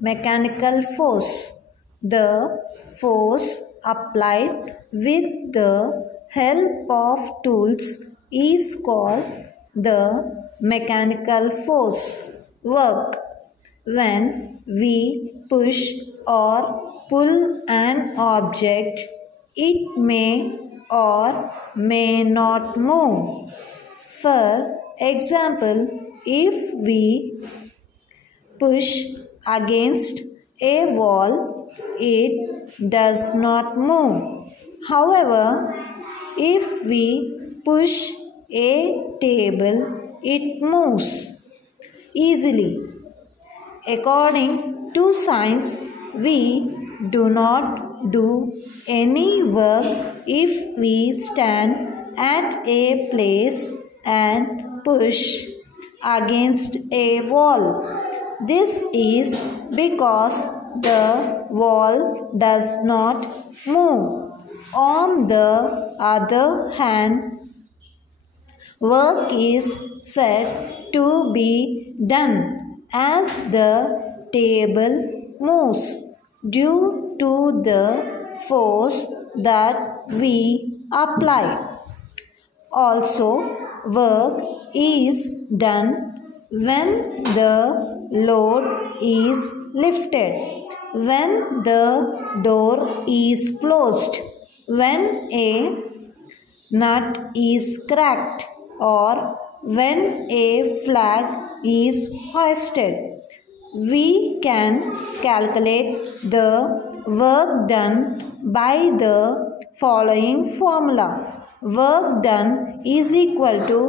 Mechanical force. The force applied with the help of tools is called the mechanical force. Work. When we push or pull an object, it may or may not move. For example, if we push against a wall, it does not move. However, if we push a table, it moves easily. According to science, we do not do any work if we stand at a place and push against a wall. This is because the wall does not move. On the other hand, work is said to be done as the table moves due to the force that we apply. Also, work is done when the load is lifted, when the door is closed, when a nut is cracked, or when a flag is hoisted. We can calculate the work done by the following formula. Work done is equal to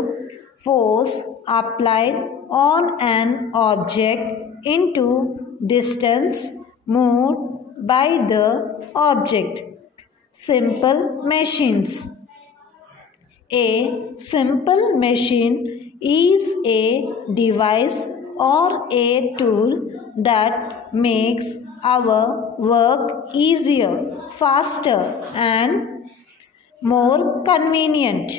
force applied on an object into distance moved by the object. Simple machines. A simple machine is a device or a tool that makes our work easier, faster, and more convenient.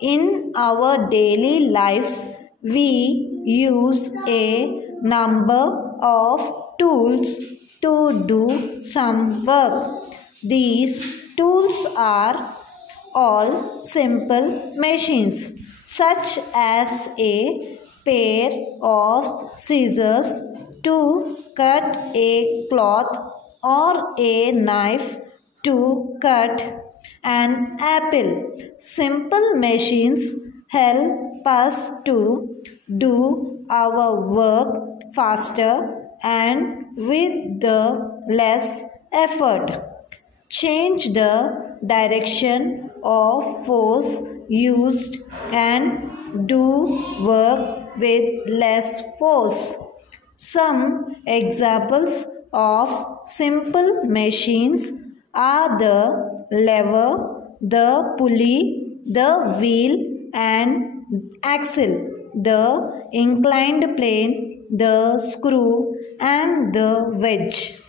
In our daily lives, we use a number of tools to do some work. These tools are all simple machines, such as a pair of scissors to cut a cloth or a knife to cut an apple. Simple machines help us to do our work faster and with the less effort. Change the direction of force used and do work with less force. Some examples of simple machines are the lever, the pulley, the wheel and axle, the inclined plane, the screw and the wedge.